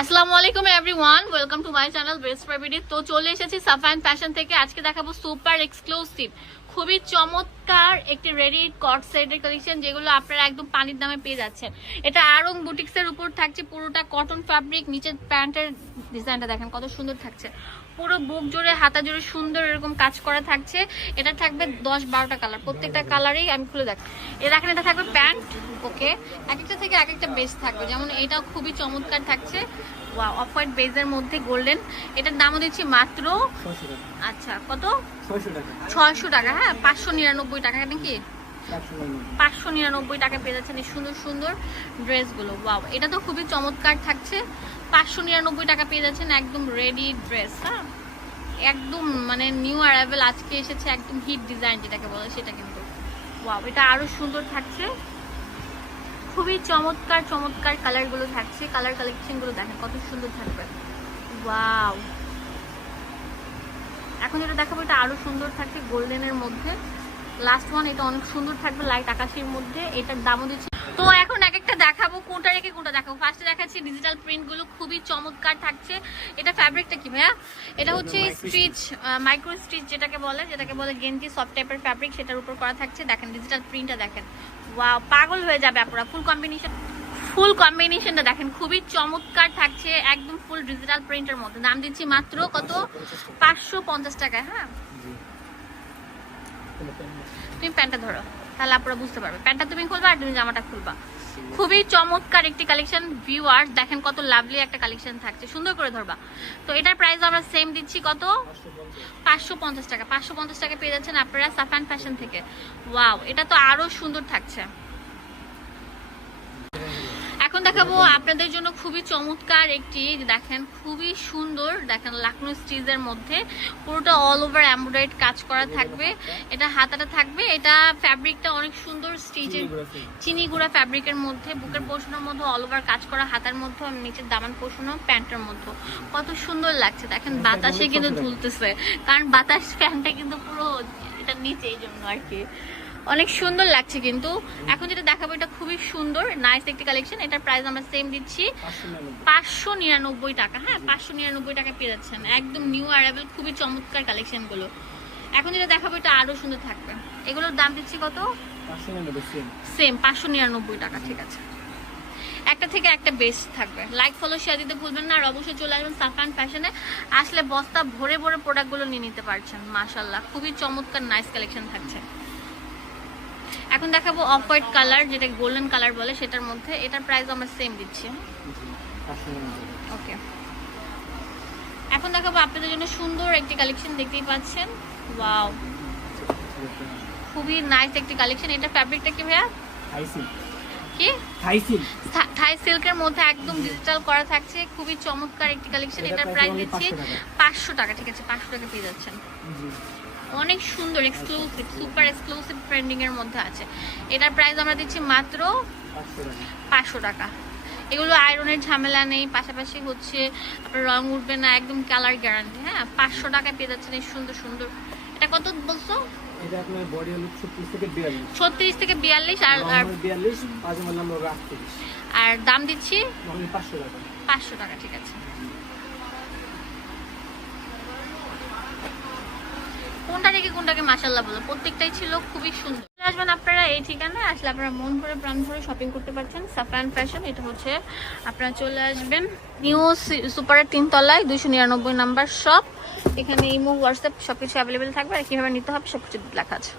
আসসালামু আলাইকুম everyone welcome to my channel best প্রাইভেটি তো চলে এসেছি সাফান ফ্যাশন থেকে। আজকে দেখাবো সুপার এক্সক্লুসিভ খুবই চমৎকার একটি রেডি কট সেটের কালেকশন যেগুলো আপনারা একদম পানির দামে পেয়ে যাচ্ছেন। এটা আরং বুটিক্সের উপর থাকছে পুরোটা কটন ফ্যাব্রিক নিচের প্যান্টের ডিজাইনটা দেখেন কত সুন্দর থাকছে। পুরো বুক জুড়ে, হাতা জুড়ে সুন্দর এরকম কাজ করা থাকছে। এটা থাকবে দশ বারোটা কালার প্রত্যেকটা কালারেই আমি খুলে দেখ এ দেখেন, এটা থাকবে প্যান্ট ওকে এক একটা থেকে এক একটা বেস থাকবে। যেমন এটা খুবই চমৎকার থাকছে। অফ হোয়াইট বেজের মধ্যে গোল্ডেন এটার দামও দিচ্ছি মাত্র আচ্ছা কত? ছয়শো টাকা। হ্যাঁ পাঁচশো নিরানব্বই টাকা নাকি? পাঁচশো নিরানব্বই। টাকা পেয়ে যাচ্ছেন এই সুন্দর সুন্দর ড্রেসগুলো ওয়াও এটা তো খুবই চমৎকার থাকছে। পাঁচশো নিরানব্বই টাকা পেয়ে যাচ্ছেন একদম রেডি ড্রেস হ্যাঁ? একদম মানে নিউ অ্যারাইভেল আজকে এসেছে একদম হিট ডিজাইন যেটাকে বলে সেটা কিন্তু। ওয়াও এটা আরও সুন্দর থাকছে। খুবই চমৎকার চমৎকার কালারগুলো থাকছে। কালার কালেকশনগুলো দেখেন, কত সুন্দর থাকবে। ওয়াও এখন যেটা দেখাবো, এটা আরও সুন্দর থাকছে গোল্ডেনের মধ্যে। লাস্ট ওয়ান এটা অনেক সুন্দর থাকবে লাইট আকাশের মধ্যে এটার দামও দিচ্ছে। তো এখন এক একটা দেখাবো কোনটা রেখে কোনটা দেখাবো। ফার্স্টে দেখাচ্ছি ডিজিটাল প্রিন্টগুলো খুবই চমৎকার থাকছে। এটা ফ্যাব্রিকটা কি ভাইয়া? এটা হচ্ছে স্টিচ মাইক্রো স্টিচ যেটাকে বলে যেটাকে বলে গেঞ্জি সফট টাইপের ফ্যাব্রিক সেটার উপর করা থাকছে। দেখেন ডিজিটাল প্রিন্টটা দেখেন। ওয়া পাগল হয়ে যাবে আপনারা ফুল কম্বিনেশন ফুল কম্বিনেশনটা দেখেন। খুবই চমৎকার থাকছে একদম ফুল ডিজিটাল প্রিন্টের মধ্যে। দাম দিচ্ছি মাত্র কত? পাঁচশো পঞ্চাশ টাকা হ্যাঁ। তুমি প্যান্টটা ধরো, তাহলে আপনারা বুঝতে পারবে। প্যান্টটা তুমি খুলবা আর তুমি জামাটা খুলবা। খুবই চমৎকার একটি কালেকশন ভিউয়ার্স দেখেন কত লাভলি একটা কালেকশন থাকছে, সুন্দর করে ধরবা। তো এটার প্রাইস আমরা সেম দিচ্ছি কত? পাঁচশো পঞ্চাশ। টাকা, পাঁচশো পঞ্চাশ টাকা পেয়ে যাচ্ছেন আপনারা সাফান ফ্যাশন থেকে। ওয়াও এটা তো আরও সুন্দর থাকছে। এখন দেখাবো আপনাদের জন্য খুবই চমৎকার একটি দেখেন খুবই সুন্দর দেখেন লাকনো স্টিজের মধ্যে পুরোটা অল ওভার এমব্রয়ডারি কাজ করা থাকবে। এটা হাতাটা থাকবে। এটা ফ্যাব্রিকটা অনেক সুন্দর স্টিচের চিনি গুঁড়া ফ্যাব্রিকের মধ্যে বুকের পোষণের মধ্যে অল ওভার কাজ করা হাতার মধ্যে নিচের দামান পোষণও প্যান্টের মধ্যে। কত সুন্দর লাগছে। দেখেন বাতাসে কিন্তু ঝুলতেছে। কারণ বাতাস ফ্যানটা কিন্তু পুরো এটা নিচে এই জন্য আর কি। অনেক সুন্দর লাগছে কিন্তু। এখন যেটা দেখাবো এটা খুবই সুন্দর নাইস একটি কালেকশন এটার প্রাইস আমরা সেম দিচ্ছি পাঁচশো নিরানব্বই। টাকা হ্যাঁ পাঁচশো নিরানব্বই টাকা পেয়ে যাচ্ছেন। একদম নিউ অ্যারাইভেল খুবই চমৎকার কালেকশনগুলো। এখন যেটা দেখাবো এটা আরও সুন্দর থাকবে। এগুলোর দাম দিচ্ছি কত। সেম পাঁচশো নিরানব্বই টাকা ঠিক আছে। একটা থেকে একটা বেস্ট থাকবে। লাইক ফলো শেয়ার দিতে ভুলবেন না। আর অবশ্যই চলে আসবেন সাফান ফ্যাশনে আসলে বস্তা ভরে ভরে প্রোডাক্টগুলো নিয়ে নিতে পারছেন মাশাল্লাহ খুবই চমৎকার নাইস কালেকশন থাকছে। এখন দেখাবো অফ হোয়াইট কালার যেটা গোল্ডেন কালার বলে সেটার মধ্যে। এটার প্রাইস আমরা সেম দিচ্ছি। ওকে এখন দেখাবো আপনাদের জন্য সুন্দর একটি কালেকশন দেখতেই পাচ্ছেন। ওয়াও খুবই নাইস একটি কালেকশন এটা ফ্যাব্রিকটা কি ভাইয়া? কি? থাই সিল্কের মধ্যে একদম ডিজিটাল করা থাকছে। খুবই চমৎকার একটি কালেকশন এটার প্রাইস দিচ্ছি 500 পাঁচশো টাকা ঠিক আছে পাঁচশো টাকা পেয়ে যাচ্ছেন। জি, অনেক সুন্দর এক্সক্লুসিভ সুপার এক্সক্লুসিভ ট্রেন্ডিং এর মধ্যে আছে। এটার প্রাইস আমরা দিচ্ছি মাত্র পাঁচশো টাকা। এগুলো আয়রনের ঝামেলা নেই পাশাপাশি হচ্ছে আপনার রং উঠবে না একদম কালার গ্যারান্টি হ্যাঁ? পাঁচশো টাকায় পেয়ে যাচ্ছেন এই সুন্দর সুন্দর। এটা কত বলছো? ছত্রিশ থেকে বিয়াল্লিশ। আর আর- দাম দিচ্ছি পাঁচশো টাকা ঠিক আছে। কোনটা থেকে কোনটাকে মাসাল্লাহ বলো প্রত্যেকটাই ছিল খুবই সুন্দর। আসবেন আপনারা এই ঠিকানায়, আসলে আপনারা মন করে, প্রাণ ভরে শপিং করতে পারছেন। সাফরান ফ্যাশন এটা হচ্ছে আপনারা চলে আসবেন। নিউ সুপারের তিনতলায়, দুইশো নিরানব্বই নাম্বার শপ এখানে ইমো হোয়াটসঅ্যাপ সব কিছু অ্যাভেলেবেল থাকবে। আর কীভাবে নিতে হবে সব কিছু লেখা আছে।